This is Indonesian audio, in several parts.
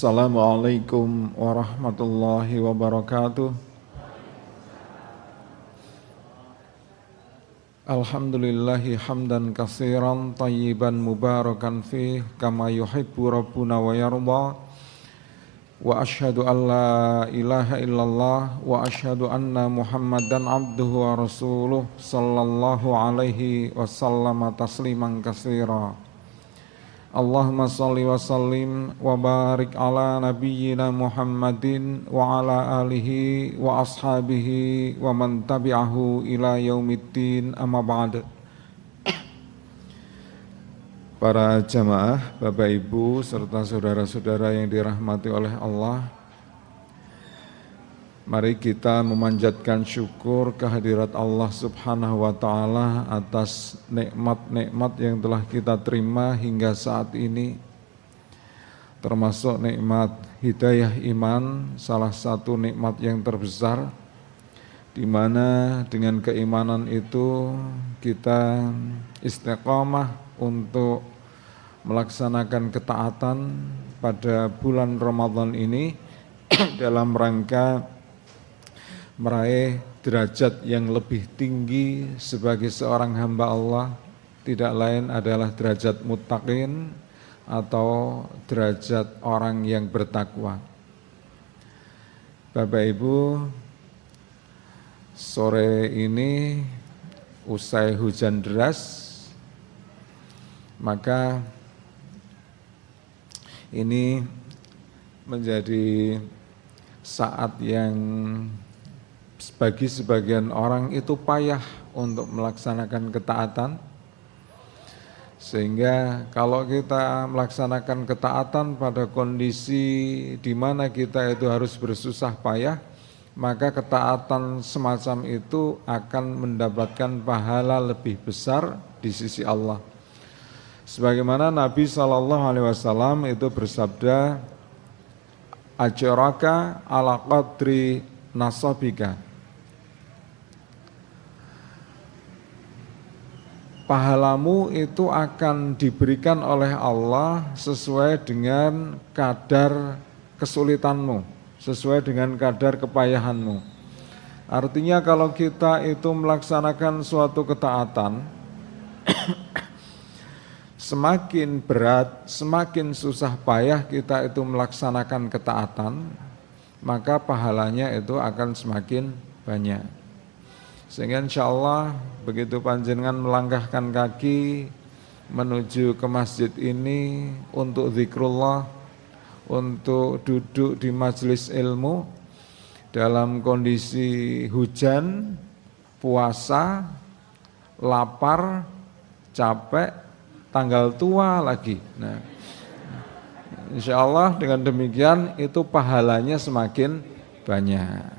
Assalamualaikum warahmatullahi wabarakatuh. Alhamdulillahi hamdan katsiran tayyiban mubarakan fih kama yuhibbu rabbuna wa yarda. Wa asyhadu an la ilaha illallah wa asyhadu anna Muhammadan abduhu wa rasuluh sallallahu alaihi wasallam tasliman katsira. Allahumma salli wa sallim wa barik ala nabiyyina Muhammadin wa ala alihi wa ashabihi wa man tabi'ahu ila yaumiddin amma ba'd. Para jamaah, Bapak Ibu serta saudara-saudara yang dirahmati oleh Allah, mari kita memanjatkan syukur kehadirat Allah Subhanahu wa Ta'ala atas nikmat-nikmat yang telah kita terima hingga saat ini, termasuk nikmat hidayah iman, salah satu nikmat yang terbesar, di mana dengan keimanan itu kita istiqamah untuk melaksanakan ketaatan pada bulan Ramadan ini dalam rangka meraih derajat yang lebih tinggi sebagai seorang hamba Allah, tidak lain adalah derajat muttaqin atau derajat orang yang bertakwa. Bapak Ibu, sore ini usai hujan deras, maka ini menjadi saat yang bagi sebagian orang itu payah untuk melaksanakan ketaatan, sehingga kalau kita melaksanakan ketaatan pada kondisi di mana kita itu harus bersusah payah, maka ketaatan semacam itu akan mendapatkan pahala lebih besar di sisi Allah. Sebagaimana Nabi SAW itu bersabda, ajraka ala qadri nasabika. Pahalamu itu akan diberikan oleh Allah sesuai dengan kadar kesulitanmu, sesuai dengan kadar kepayahanmu. Artinya kalau kita itu melaksanakan suatu ketaatan, semakin berat, semakin susah payah kita itu melaksanakan ketaatan, maka pahalanya itu akan semakin banyak. Sehingga insya Allah begitu panjenengan melangkahkan kaki menuju ke masjid ini untuk zikrullah, untuk duduk di majelis ilmu dalam kondisi hujan, puasa, lapar, capek, tanggal tua lagi. Nah, insya Allah dengan demikian itu pahalanya semakin banyak.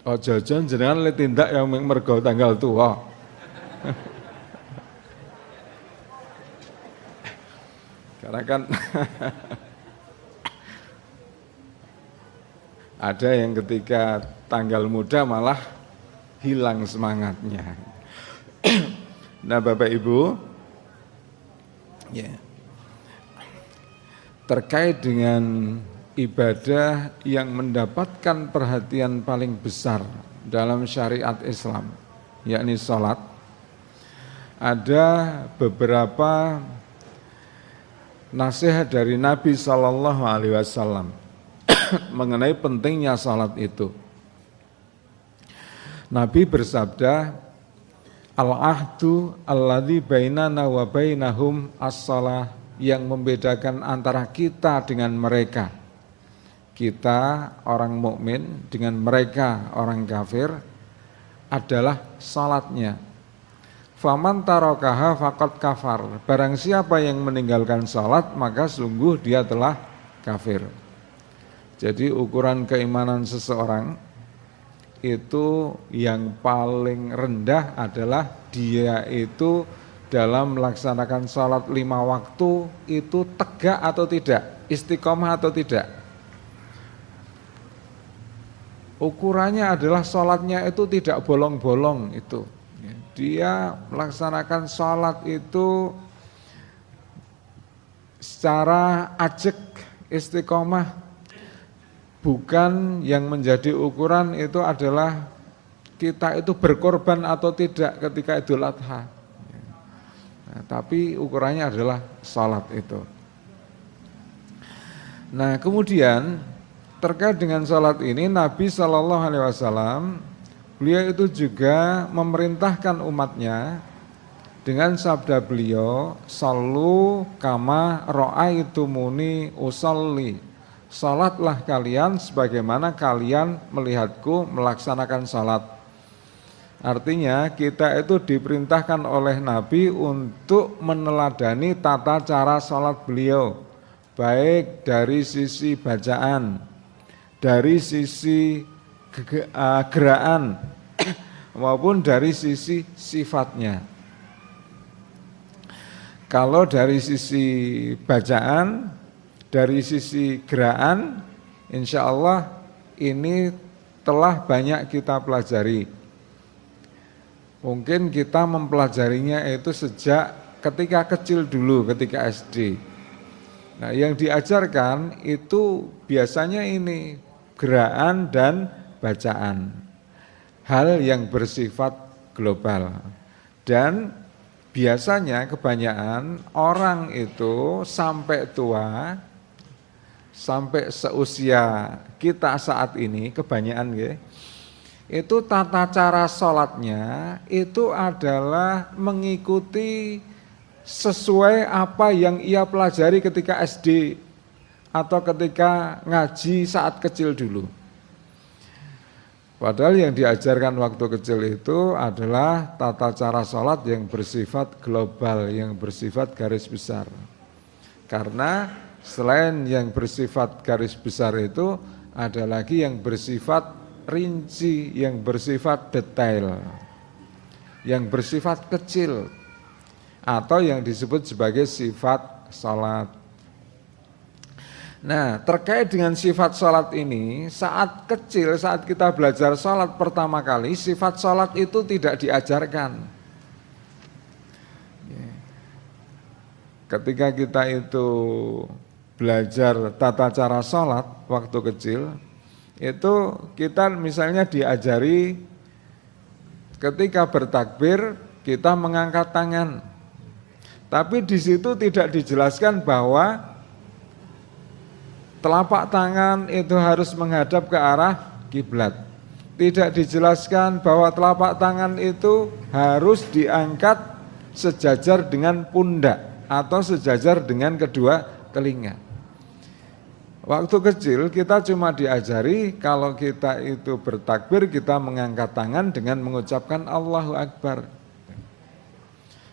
Oh jajan jenengan le tindak yang mergo tanggal tua. Karena kan ada yang ketika tanggal muda malah hilang semangatnya. Nah Bapak Ibu, ya, terkait dengan ibadah yang mendapatkan perhatian paling besar dalam syariat Islam, yakni sholat, ada beberapa nasihat dari Nabi SAW mengenai pentingnya sholat itu. Nabi bersabda, al-ahdu alladzi bainana wa bainahum as-shalah, yang membedakan antara kita dengan mereka, kita orang mukmin dengan mereka orang kafir, adalah salatnya. Faman tarakaha faqad kafar, barang siapa yang meninggalkan salat maka sungguh dia telah kafir. Jadi ukuran keimanan seseorang itu yang paling rendah adalah dia itu dalam melaksanakan salat 5 waktu itu tegak atau tidak, istiqomah atau tidak. Ukurannya adalah sholatnya itu tidak bolong-bolong itu. Dia melaksanakan sholat itu secara ajek istiqomah, bukan yang menjadi ukuran itu adalah kita itu berkorban atau tidak ketika Idul Adha. Nah, tapi ukurannya adalah salat itu. Nah, kemudian terkait dengan salat ini Nabi SAW beliau itu juga memerintahkan umatnya dengan sabda beliau, sallu kama ra'aitumuni usalli. Salatlah kalian sebagaimana kalian melihatku melaksanakan salat. Artinya kita itu diperintahkan oleh Nabi untuk meneladani tata cara salat beliau, baik dari sisi bacaan, dari sisi gerakan maupun dari sisi sifatnya. Kalau dari sisi bacaan, dari sisi gerakan, insya Allah ini telah banyak kita pelajari. Mungkin kita mempelajarinya itu sejak ketika kecil dulu, ketika SD. Nah, yang diajarkan itu biasanya ini gerakan dan bacaan, hal yang bersifat global. Dan biasanya kebanyakan orang itu sampai tua, sampai seusia kita saat ini kebanyakan ya, itu tata cara sholatnya itu adalah mengikuti sesuai apa yang ia pelajari ketika SD atau ketika ngaji saat kecil dulu. Padahal yang diajarkan waktu kecil itu adalah tata cara sholat yang bersifat global, yang bersifat garis besar. Karena selain yang bersifat garis besar itu, ada lagi yang bersifat rinci, yang bersifat detail, yang bersifat kecil, atau yang disebut sebagai sifat sholat. Nah, terkait dengan sifat sholat ini, saat kecil, saat kita belajar sholat pertama kali, sifat sholat itu tidak diajarkan. Ketika kita itu belajar tata cara sholat waktu kecil, itu kita misalnya diajari ketika bertakbir, kita mengangkat tangan. Tapi di situ tidak dijelaskan bahwa telapak tangan itu harus menghadap ke arah kiblat. Tidak dijelaskan bahwa telapak tangan itu harus diangkat sejajar dengan pundak atau sejajar dengan kedua telinga. Waktu kecil kita cuma diajari kalau kita itu bertakbir kita mengangkat tangan dengan mengucapkan Allahu Akbar.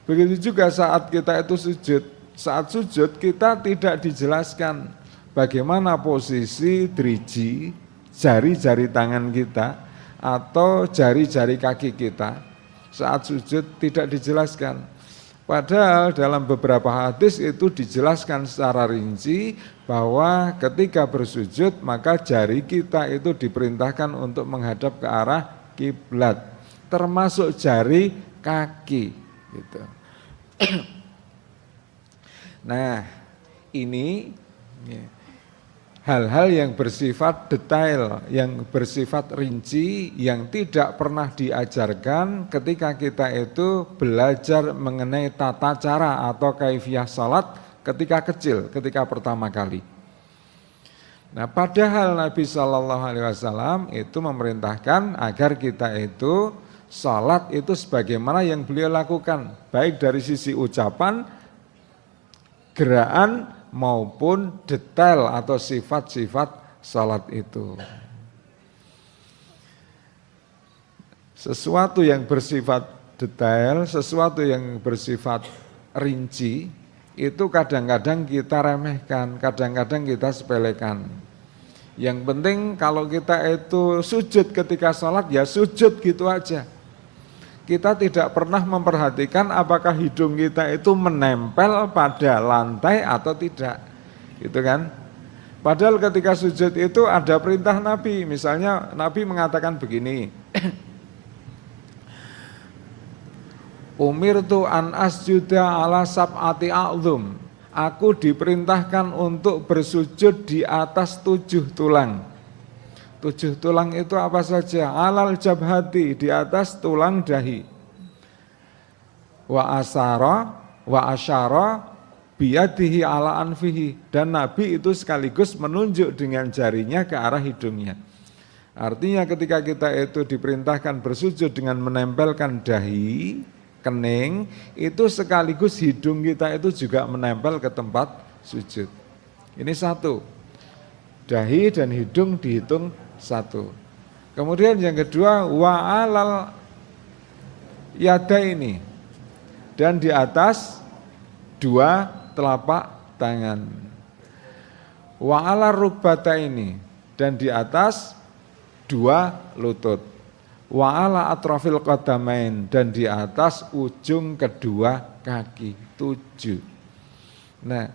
Begitu juga saat kita itu sujud. Saat sujud kita tidak dijelaskan bagaimana posisi driji, jari-jari tangan kita atau jari-jari kaki kita saat sujud tidak dijelaskan. Padahal dalam beberapa hadis itu dijelaskan secara rinci bahwa ketika bersujud maka jari kita itu diperintahkan untuk menghadap ke arah kiblat, termasuk jari kaki. Gitu. Nah, ini hal-hal yang bersifat detail, yang bersifat rinci, yang tidak pernah diajarkan ketika kita itu belajar mengenai tata cara atau kaifiyah salat ketika kecil, ketika pertama kali. Nah, padahal Nabi SAW itu memerintahkan agar kita itu salat itu sebagaimana yang beliau lakukan, baik dari sisi ucapan, gerakan, maupun detail atau sifat-sifat salat itu. Sesuatu yang bersifat detail, sesuatu yang bersifat rinci, itu kadang-kadang kita remehkan, kadang-kadang kita sepelekan. Yang penting kalau kita itu sujud ketika salat, ya sujud gitu aja. Kita tidak pernah memperhatikan apakah hidung kita itu menempel pada lantai atau tidak, gitu kan? Padahal ketika sujud itu ada perintah Nabi, misalnya Nabi mengatakan begini, umirtu an asjuda ala sab'ati a'zum, aku diperintahkan untuk bersujud di atas 7 tulang. 7 tulang itu apa saja? Alal jabhati, di atas tulang dahi. Wa asyara biyadihi ala anfihi, dan Nabi itu sekaligus menunjuk dengan jarinya ke arah hidungnya. Artinya ketika kita itu diperintahkan bersujud dengan menempelkan dahi, kening, itu sekaligus hidung kita itu juga menempel ke tempat sujud. Ini satu, dahi dan hidung dihitung satu. Kemudian yang kedua, wa alal yada ini, dan di atas 2 telapak tangan. Wa ala rukbata ini, dan di atas 2 lutut. Wa ala atrafil qadamain, dan di atas ujung kedua kaki. 7. Nah,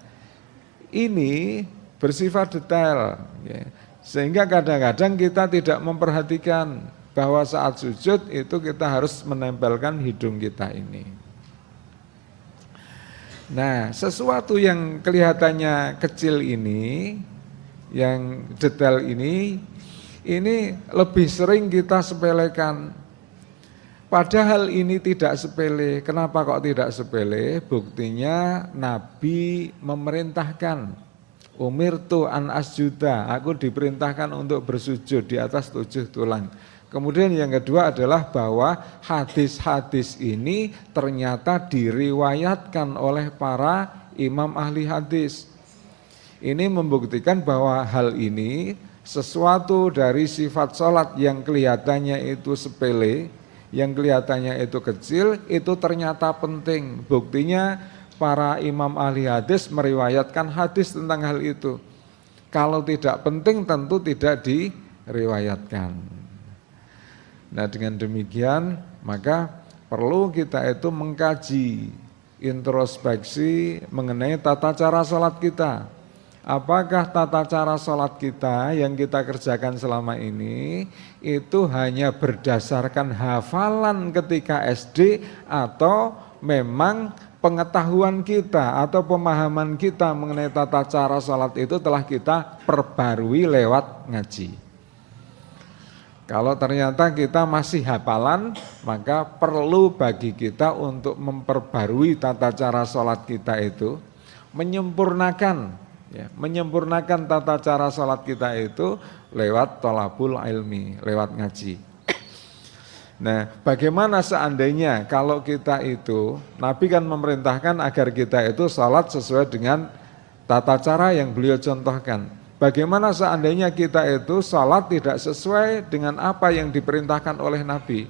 ini bersifat detail, ya. Sehingga kadang-kadang kita tidak memperhatikan bahwa saat sujud itu kita harus menempelkan hidung kita ini. Nah, sesuatu yang kelihatannya kecil ini, yang detail ini lebih sering kita sepelekan. Padahal ini tidak sepele. Kenapa kok tidak sepele? Buktinya Nabi memerintahkan, umirtu an asjuda, aku diperintahkan untuk bersujud di atas 7 tulang. Kemudian yang kedua adalah bahwa hadis-hadis ini ternyata diriwayatkan oleh para imam ahli hadis. Ini membuktikan bahwa hal ini sesuatu dari sifat sholat yang kelihatannya itu sepele, yang kelihatannya itu kecil, itu ternyata penting. Buktinya para imam ahli hadis meriwayatkan hadis tentang hal itu. Kalau tidak penting tentu tidak diriwayatkan. Nah, dengan demikian maka perlu kita itu mengkaji, introspeksi mengenai tata cara sholat kita. Apakah tata cara sholat kita yang kita kerjakan selama ini itu hanya berdasarkan hafalan ketika SD, atau memang pengetahuan kita atau pemahaman kita mengenai tata cara sholat itu telah kita perbarui lewat ngaji. Kalau ternyata kita masih hafalan, maka perlu bagi kita untuk memperbarui tata cara sholat kita itu, menyempurnakan tata cara sholat kita itu lewat thalabul ilmi, lewat ngaji. Nah, bagaimana seandainya kalau kita itu, Nabi kan memerintahkan agar kita itu sholat sesuai dengan tata cara yang beliau contohkan. Bagaimana seandainya kita itu sholat tidak sesuai dengan apa yang diperintahkan oleh Nabi?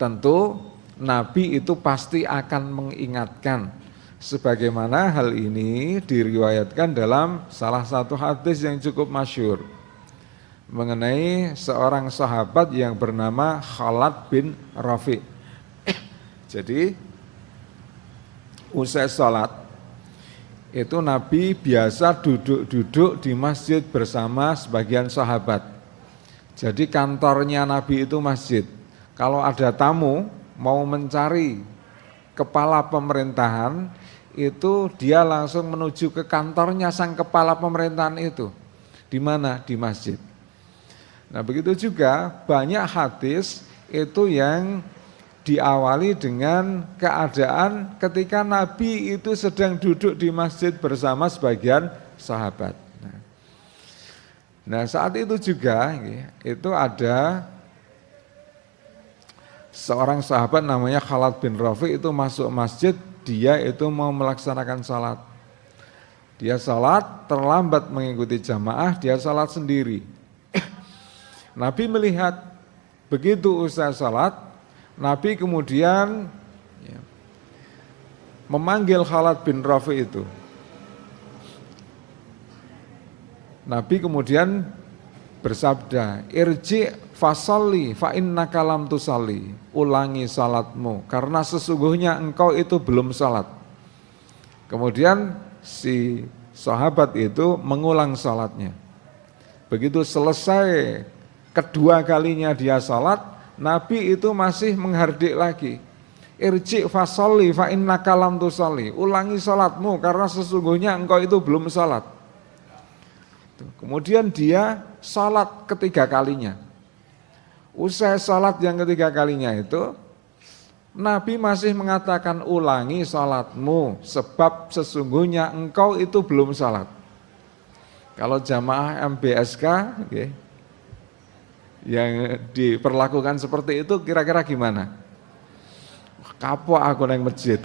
Tentu Nabi itu pasti akan mengingatkan. Sebagaimana hal ini diriwayatkan dalam salah satu hadis yang cukup masyhur mengenai seorang sahabat yang bernama Khalad bin Rafi'. Jadi usai sholat itu Nabi biasa duduk-duduk di masjid bersama sebagian sahabat. Jadi kantornya Nabi itu masjid. Kalau ada tamu mau mencari kepala pemerintahan, itu dia langsung menuju ke kantornya sang kepala pemerintahan itu. Di mana? Di masjid. Nah, begitu juga banyak hadis itu yang diawali dengan keadaan ketika Nabi itu sedang duduk di masjid bersama sebagian sahabat. Nah, saat itu juga itu ada seorang sahabat namanya Khalad bin Rafi' itu masuk masjid, dia itu mau melaksanakan salat. Dia salat terlambat mengikuti jamaah, dia salat sendiri. Nabi melihat, begitu usai salat, Nabi kemudian memanggil Khalad bin Rafi' itu. Nabi kemudian bersabda, irji fasalli fa innaka lam tusalli, ulangi salatmu karena sesungguhnya engkau itu belum salat. Kemudian si sahabat itu mengulang salatnya. Begitu selesai kedua kalinya dia salat, Nabi itu masih menghardik lagi. Irji fasolli fa innaka lam tusolli. Ulangi salatmu karena sesungguhnya engkau itu belum salat. Kemudian dia salat ketiga kalinya. Usai salat yang ketiga kalinya itu, Nabi masih mengatakan ulangi salatmu sebab sesungguhnya engkau itu belum salat. Kalau jamaah MBSK yang diperlakukan seperti itu kira-kira gimana? Kapok aku nang masjid.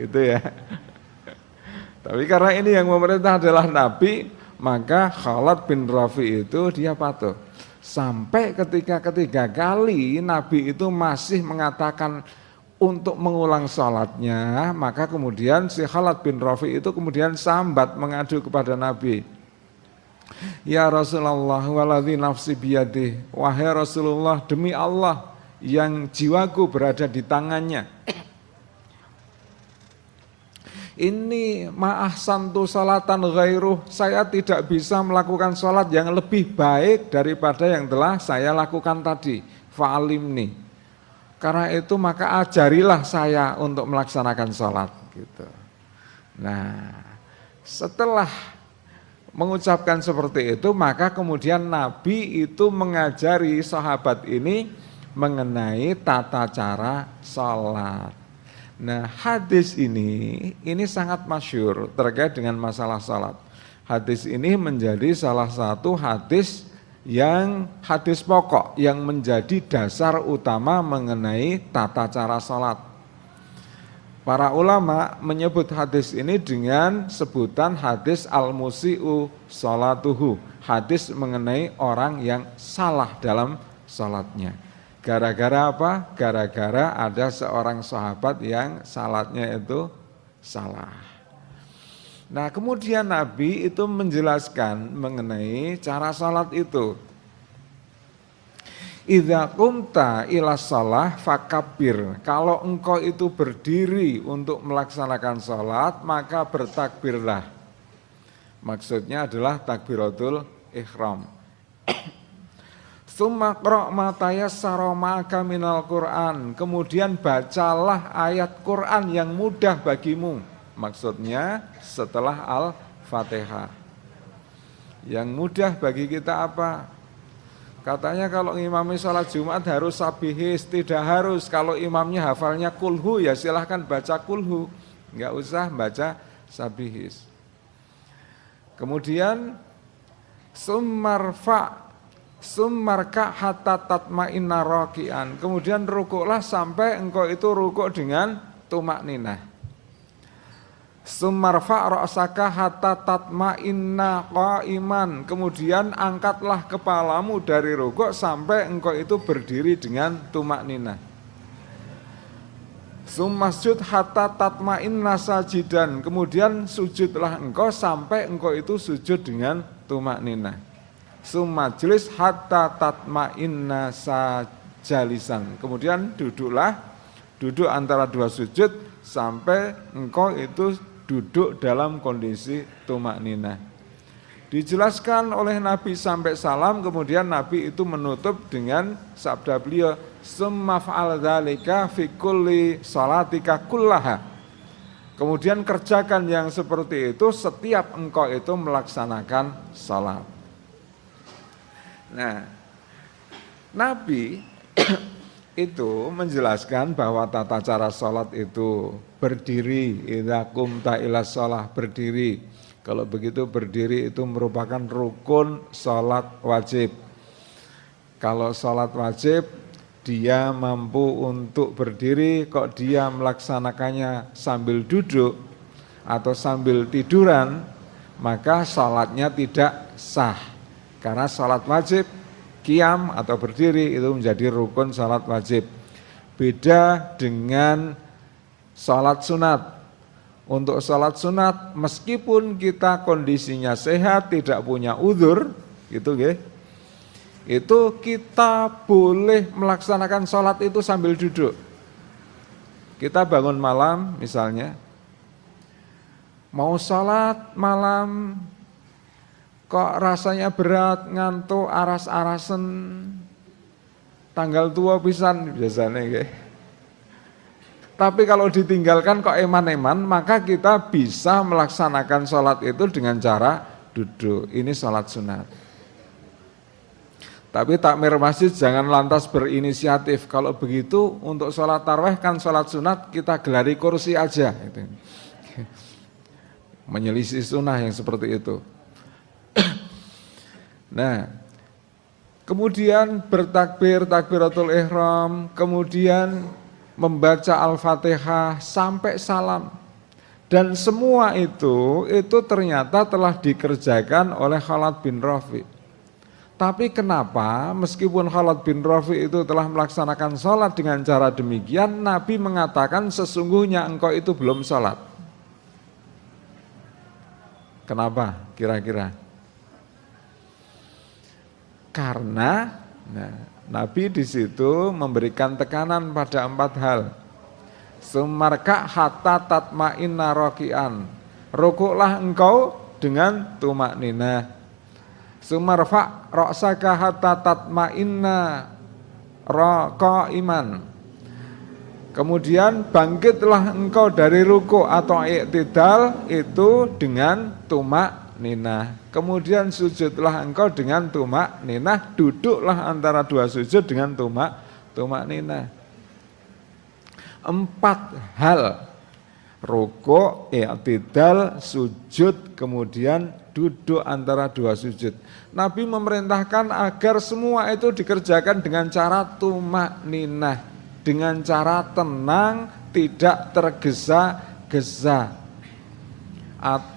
Gitu ya. Tapi karena ini yang memerintah adalah Nabi, maka Khalid bin Rafi itu dia patuh. Sampai ketiga kali Nabi itu masih mengatakan untuk mengulang salatnya, maka kemudian si Khalid bin Rafi itu kemudian sambat mengadu kepada Nabi. Ya Rasulullah waladzi nafsi biyadih, wahai Rasulullah demi Allah yang jiwaku berada di tangannya. Ini ma'ahsantu salatan ghairuh, saya tidak bisa melakukan salat yang lebih baik daripada yang telah saya lakukan tadi. Fa'alimni. Karena itu maka ajarilah saya untuk melaksanakan salat gitu. Nah, setelah mengucapkan seperti itu, maka kemudian Nabi itu mengajari sahabat ini mengenai tata cara salat. Nah, hadis ini sangat masyhur terkait dengan masalah salat. Hadis ini menjadi salah satu hadis pokok yang menjadi dasar utama mengenai tata cara salat. Para ulama menyebut hadis ini dengan sebutan hadis al-musi'u salatuhu, hadis mengenai orang yang salah dalam salatnya. Gara-gara apa? Gara-gara ada seorang sahabat yang salatnya itu salah. Nah, kemudian Nabi itu menjelaskan mengenai cara salat itu. Idza qumta ila shalah fakabbir. Kalau engkau itu berdiri untuk melaksanakan salat, maka bertakbirlah. Maksudnya adalah takbiratul ihram. Tsumma qra' ma tayassara ma'aka minal Qur'an. Kemudian bacalah ayat Qur'an yang mudah bagimu. Maksudnya setelah Al-Fatihah. Yang mudah bagi kita apa? Katanya kalau imami sholat Jumat harus sabihis, tidak harus. Kalau imamnya hafalnya kulhu ya silahkan baca kulhu, enggak usah baca sabihis. Kemudian summarka hatta tatma'inna raki'an. Kemudian rukuklah sampai engkau itu rukuk dengan tumakninah. Summarfa ra'saka hatta tatma'inna qa'iman. Kemudian angkatlah kepalamu dari rukuk sampai engkau itu berdiri dengan tumakninah. Summasjud hatta tatma'inna sajidan. Kemudian sujudlah engkau sampai engkau itu sujud dengan tumakninah. Sumajlis hatta tatma'inna sajalisan. Kemudian duduk antara dua sujud sampai engkau itu duduk dalam kondisi tumakninah. Dijelaskan oleh Nabi sampai salam, kemudian Nabi itu menutup dengan sabda beliau, summa fa'al dzalika fi kulli salatika kullaha. Kemudian kerjakan yang seperti itu setiap engkau itu melaksanakan salat. Nah, Nabi itu menjelaskan bahwa tata cara salat itu berdiri, idza qumta ila shalah, berdiri. Kalau begitu berdiri itu merupakan rukun salat wajib. Kalau salat wajib dia mampu untuk berdiri, kok dia melaksanakannya sambil duduk atau sambil tiduran, maka salatnya tidak sah. Karena salat wajib, qiyam atau berdiri itu menjadi rukun salat wajib. Beda dengan salat sunat. Untuk salat sunat meskipun kita kondisinya sehat, tidak punya uzur, gitu nggih. Itu kita boleh melaksanakan salat itu sambil duduk. Kita bangun malam misalnya, mau salat malam, kok rasanya berat, ngantuk, aras-arasen, tanggal tua pisan biasanya nggih. Tapi kalau ditinggalkan kok eman-eman, maka kita bisa melaksanakan sholat itu dengan cara duduk. Ini sholat sunat. Tapi takmir masjid jangan lantas berinisiatif. Kalau begitu untuk sholat tarawih kan sholat sunat kita gelari kursi aja. Menyelisih sunnah yang seperti itu. Nah, kemudian bertakbir, takbiratul ihram, kemudian membaca Al-Fatihah sampai salam. Dan semua itu ternyata telah dikerjakan oleh Khalid bin Rafi. Tapi kenapa meskipun Khalid bin Rafi itu telah melaksanakan sholat dengan cara demikian, Nabi mengatakan sesungguhnya engkau itu belum sholat. Kenapa kira-kira? Karena Nabi di situ memberikan tekanan pada 4 hal. Sumarka hatta tatma'inna raki'an. Rukuklah engkau dengan tumak ninah. Sumarfa ra'saka hatta tatma'inna qa'iman. Kemudian bangkitlah engkau dari ruku atau i'tidal itu dengan tumak ninah. Kemudian sujudlah engkau dengan tumak ninah, duduklah antara 2 sujud dengan tumak ninah. 4 hal, ruku, i'tidal, sujud, kemudian duduk antara 2 sujud. Nabi memerintahkan agar semua itu dikerjakan dengan cara tumak ninah, dengan cara tenang, tidak tergesa-gesa.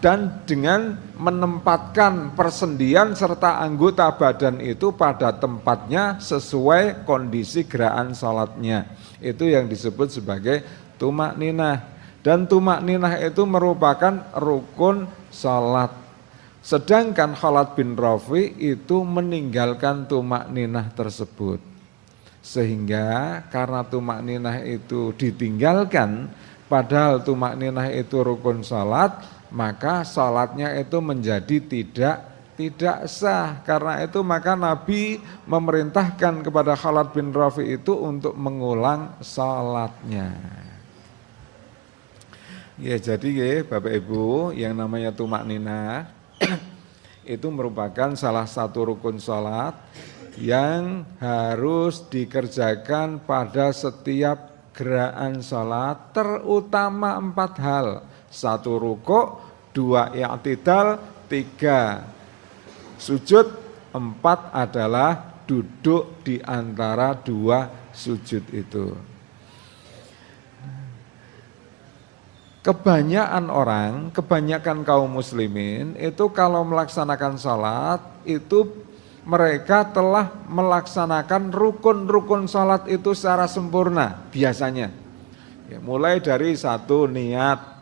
Dan dengan menempatkan persendian serta anggota badan itu pada tempatnya sesuai kondisi gerakan salatnya. Itu yang disebut sebagai tumak ninah. Dan tumak ninah itu merupakan rukun salat. Sedangkan Khalid bin Rafi itu meninggalkan tumak ninah tersebut. Sehingga karena tumak ninah itu ditinggalkan, padahal tumak ninah itu rukun salat, maka salatnya itu menjadi tidak sah. Karena itu maka Nabi memerintahkan kepada Khalid bin Rafi itu untuk mengulang salatnya. Ya jadi ya Bapak Ibu, yang namanya tumak ninah itu merupakan salah satu rukun salat yang harus dikerjakan pada setiap gerakan salat, terutama 4 hal. 1 ruku', 2 i'tidal, 3 sujud, 4 adalah duduk di antara 2 sujud itu. Kebanyakan kaum muslimin itu kalau melaksanakan salat itu mereka telah melaksanakan rukun-rukun salat itu secara sempurna biasanya. Ya, mulai dari 1 niat,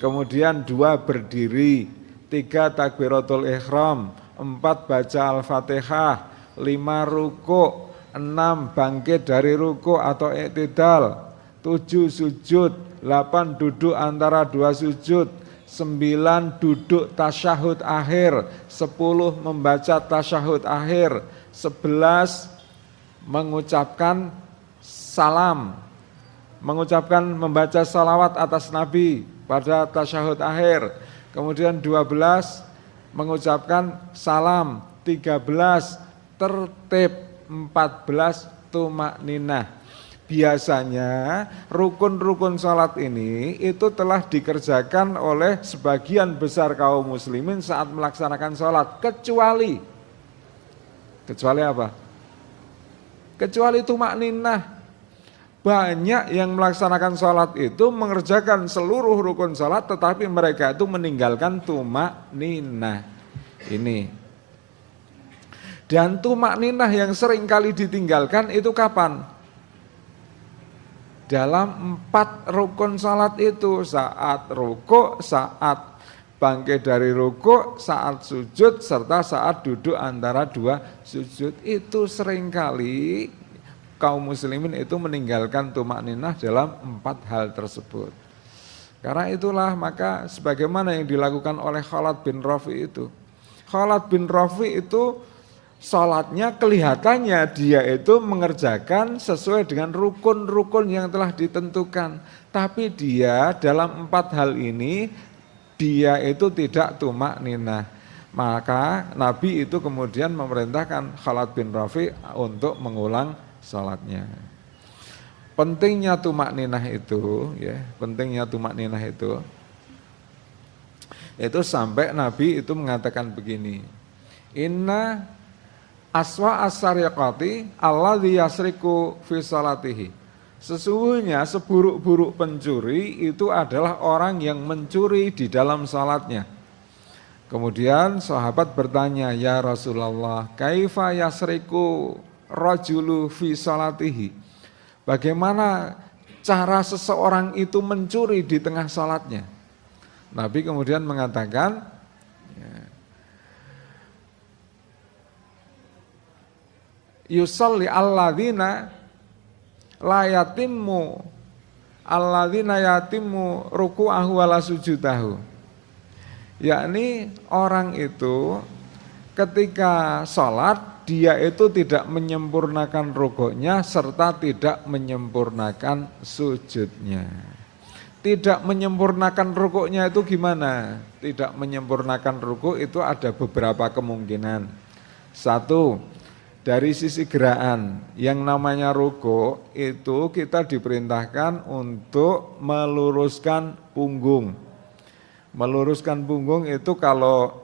kemudian 2 berdiri, 3 takbiratul ihram, 4 baca Al-Fatihah, 5 ruku', 6 bangkit dari ruku' atau i'tidal, 7 sujud, 8 duduk antara 2 sujud, 9 duduk tasyahud akhir, 10 membaca tasyahud akhir, 11 mengucapkan salam, membaca salawat atas Nabi pada tasyahud akhir, kemudian 12 mengucapkan salam, 13 tertib, 14 tumak ninah. Biasanya rukun-rukun salat ini itu telah dikerjakan oleh sebagian besar kaum muslimin saat melaksanakan salat, kecuali apa? Kecuali tumak ninah. Banyak yang melaksanakan salat itu mengerjakan seluruh rukun salat, tetapi mereka itu meninggalkan tumak ninah. Ini. Dan tumak ninah yang sering kali ditinggalkan itu kapan? Dalam 4 rukun salat itu, saat ruku', saat bangkit dari ruku', saat sujud, serta saat duduk antara 2 sujud. Itu seringkali kaum muslimin itu meninggalkan tumak ninah dalam 4 hal tersebut. Karena itulah maka sebagaimana yang dilakukan oleh Khalid bin Rafi itu. Khalid bin Rafi itu sholatnya kelihatannya dia itu mengerjakan sesuai dengan rukun-rukun yang telah ditentukan. Tapi dia dalam 4 hal ini, dia itu tidak tumak ninah. Maka Nabi itu kemudian memerintahkan Khalid bin Rafi untuk mengulang sholatnya. Pentingnya tumak ninah itu, ya, pentingnya tumak ninah itu sampai Nabi itu mengatakan begini, Inna aswa as-sariqati alladzi yasriku fi salatihi. Sesungguhnya seburuk-buruk pencuri itu adalah orang yang mencuri di dalam salatnya. Kemudian sahabat bertanya, ya Rasulullah, kaifa yasriku rajulu fi salatihi? Bagaimana cara seseorang itu mencuri di tengah salatnya? Nabi kemudian mengatakan, yusalli alladzina la yatimmu alladzina yatimmu ruku'ahu wala sujudahu. Yakni orang itu ketika sholat dia itu tidak menyempurnakan rukuknya serta tidak menyempurnakan sujudnya. Tidak menyempurnakan rukuknya itu gimana? Tidak menyempurnakan rukuk itu ada beberapa kemungkinan. Satu, dari sisi gerakan, yang namanya rukuk itu kita diperintahkan untuk meluruskan punggung. Meluruskan punggung itu kalau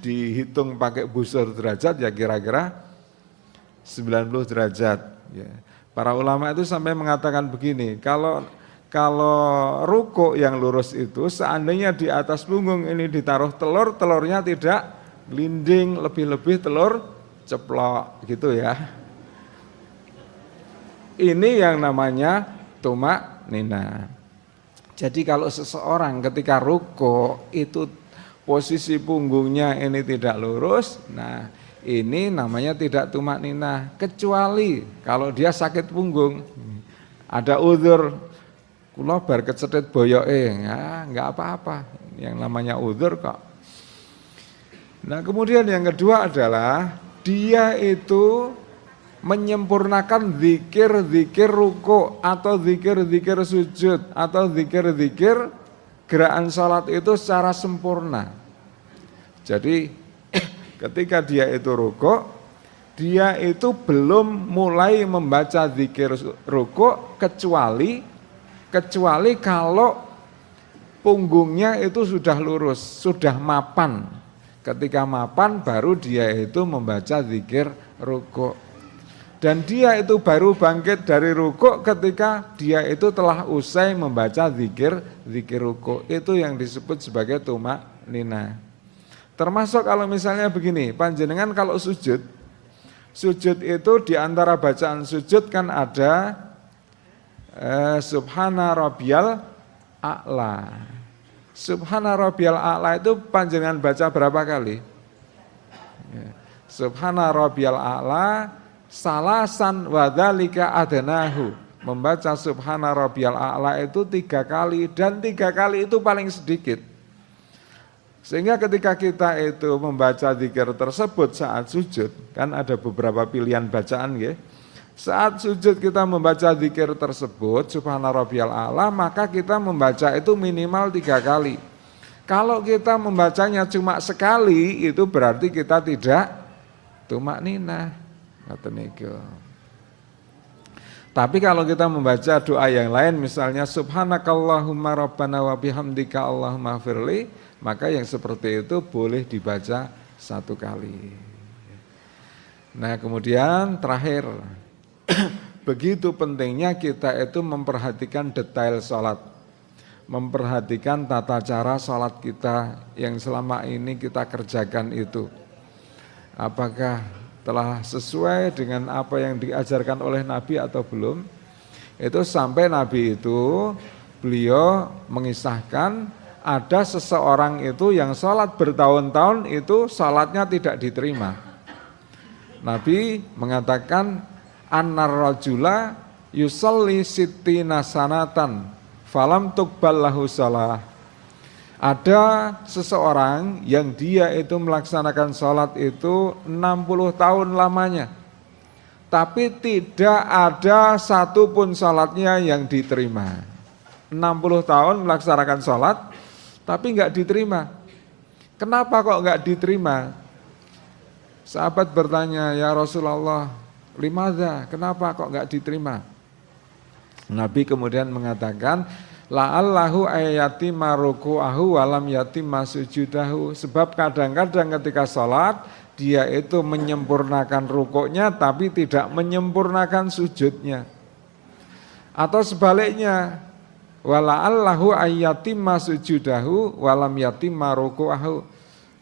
dihitung pakai busur derajat ya kira-kira 90 derajat. Ya. Para ulama itu sampai mengatakan begini, kalau rukuk yang lurus itu seandainya di atas punggung ini ditaruh telur, telurnya tidak glinding, lebih-lebih telur ceplok gitu ya. Ini yang namanya tumak ninah. Jadi kalau seseorang ketika rukuk itu posisi punggungnya ini tidak lurus, nah ini namanya tidak tumak ninah. Kecuali kalau dia sakit punggung, ada uzur, kula bar kecetit boyoke, ya enggak apa-apa, yang namanya uzur kok. Nah kemudian yang kedua adalah dia itu menyempurnakan zikir-zikir ruku atau zikir-zikir sujud atau zikir-zikir gerakan salat itu secara sempurna. Jadi ketika dia itu ruku, dia itu belum mulai membaca zikir ruku kecuali kalau punggungnya itu sudah lurus, sudah mapan. Ketika mapan baru dia itu membaca zikir ruku. Dan dia itu baru bangkit dari rukuk ketika dia itu telah usai membaca zikir rukuk. Itu yang disebut sebagai tumak ninah. Termasuk kalau misalnya begini, panjenengan kalau sujud itu di antara bacaan sujud kan ada subhana rabbiyal a'la. Subhana rabbiyal a'la itu panjenengan baca berapa kali? Subhana rabbiyal a'la salasan wadzalika adnahu. Membaca subhana rabbiyal a'la itu 3 kali dan 3 kali itu paling sedikit. Sehingga ketika kita itu membaca zikir tersebut saat sujud, kan ada beberapa pilihan bacaan ya. Saat sujud kita membaca zikir tersebut subhana rabbiyal a'la, maka kita membaca itu minimal 3 kali. Kalau kita membacanya cuma sekali, itu berarti kita tidak tumak ninah. Tapi kalau kita membaca doa yang lain, misalnya subhanakallahumma rabbana wa bihamdika allahumma firli, maka yang seperti itu boleh dibaca 1 kali. Nah kemudian terakhir, begitu pentingnya kita itu memperhatikan detail sholat, memperhatikan tata cara sholat kita yang selama ini kita kerjakan itu. Apakah telah sesuai dengan apa yang diajarkan oleh Nabi atau belum? Itu sampai Nabi itu beliau mengisahkan ada seseorang itu yang sholat bertahun-tahun itu sholatnya tidak diterima. Nabi mengatakan annar rajula yusalli sittina sanatan falam tuqbal lahu shalah. Ada seseorang yang dia itu melaksanakan sholat itu 60 tahun lamanya, tapi tidak ada satupun sholatnya yang diterima. 60 tahun melaksanakan sholat, tapi enggak diterima. Kenapa kok enggak diterima? Sahabat bertanya, ya Rasulullah, limadza, kenapa kok enggak diterima? Nabi kemudian mengatakan, la'allahu ayatima ruku'ahu walam yatimma sujudahu. Sebab kadang-kadang ketika sholat, dia itu menyempurnakan rukuknya tapi tidak menyempurnakan sujudnya. Atau sebaliknya, wala'allahu ayatimma sujudahu walam yatimma ruku'ahu.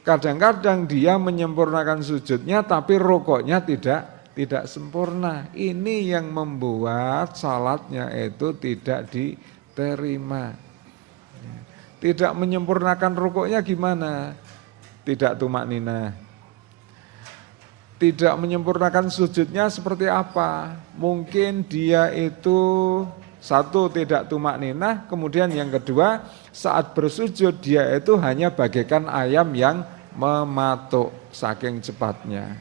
Kadang-kadang dia menyempurnakan sujudnya tapi rukuknya tidak sempurna. Ini yang membuat salatnya itu tidak diterima. Tidak menyempurnakan rukuknya gimana? Tidak tumak ninah. Tidak menyempurnakan sujudnya seperti apa? Mungkin dia itu satu tidak tumak ninah, kemudian yang kedua saat bersujud dia itu hanya bagaikan ayam yang mematuk saking cepatnya.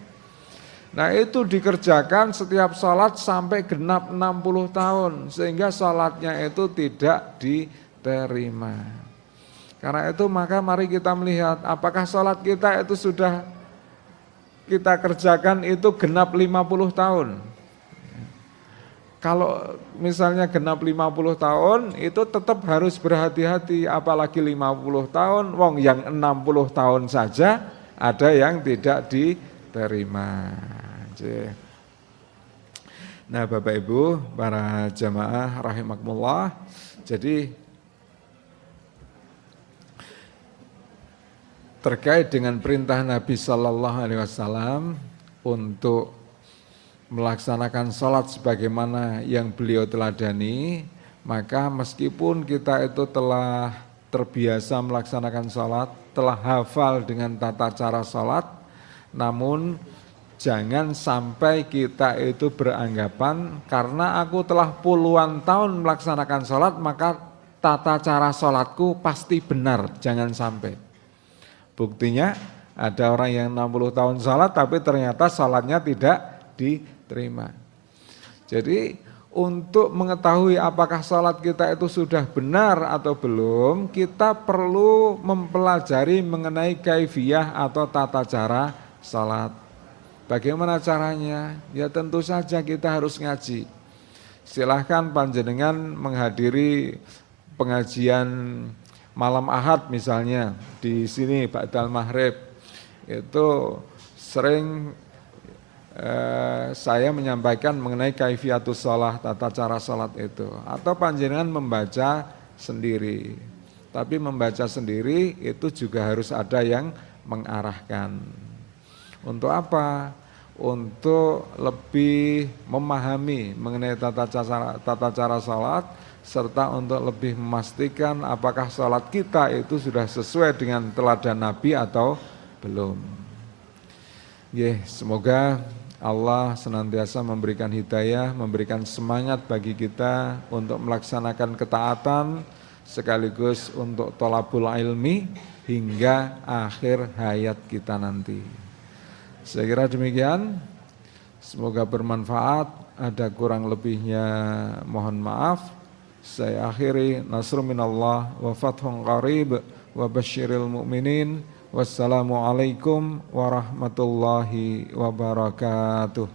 Nah itu dikerjakan setiap salat sampai genap 60 tahun sehingga salatnya itu tidak diterima. Karena itu maka mari kita melihat apakah salat kita itu sudah kita kerjakan itu genap 50 tahun. Kalau misalnya genap 50 tahun itu tetap harus berhati-hati, apalagi 50 tahun, wong yang 60 tahun saja ada yang tidak diterima. Nah Bapak Ibu, para jamaah rahimakumullah, jadi terkait dengan perintah Nabi Sallallahu Alaihi Wasallam untuk melaksanakan sholat sebagaimana yang beliau teladani, maka meskipun kita itu telah terbiasa melaksanakan sholat, telah hafal dengan tata cara sholat, namun jangan sampai kita itu beranggapan karena aku telah puluhan tahun melaksanakan sholat maka tata cara sholatku pasti benar, jangan sampai. Buktinya ada orang yang 60 tahun sholat tapi ternyata sholatnya tidak diterima. Jadi untuk mengetahui apakah sholat kita itu sudah benar atau belum, kita perlu mempelajari mengenai kaifiyah atau tata cara sholat. Bagaimana caranya? Ya tentu saja kita harus ngaji. Silahkan panjenengan menghadiri pengajian malam Ahad misalnya di sini ba'dal maghrib. Itu sering saya menyampaikan mengenai kaifiatus shalah, tata cara salat itu. Atau panjenengan membaca sendiri. Tapi membaca sendiri itu juga harus ada yang mengarahkan. Untuk apa? Untuk lebih memahami mengenai tata cara salat, serta untuk lebih memastikan apakah salat kita itu sudah sesuai dengan teladan Nabi atau belum. Semoga Allah senantiasa memberikan hidayah, memberikan semangat bagi kita untuk melaksanakan ketaatan, sekaligus untuk thalabul ilmi hingga akhir hayat kita nanti. Saya kira demikian, semoga bermanfaat, ada kurang lebihnya mohon maaf. Saya akhiri, nasrun minallah wa fathun qarib wa basyiril mu'minin. Wassalamualaikum warahmatullahi wabarakatuh.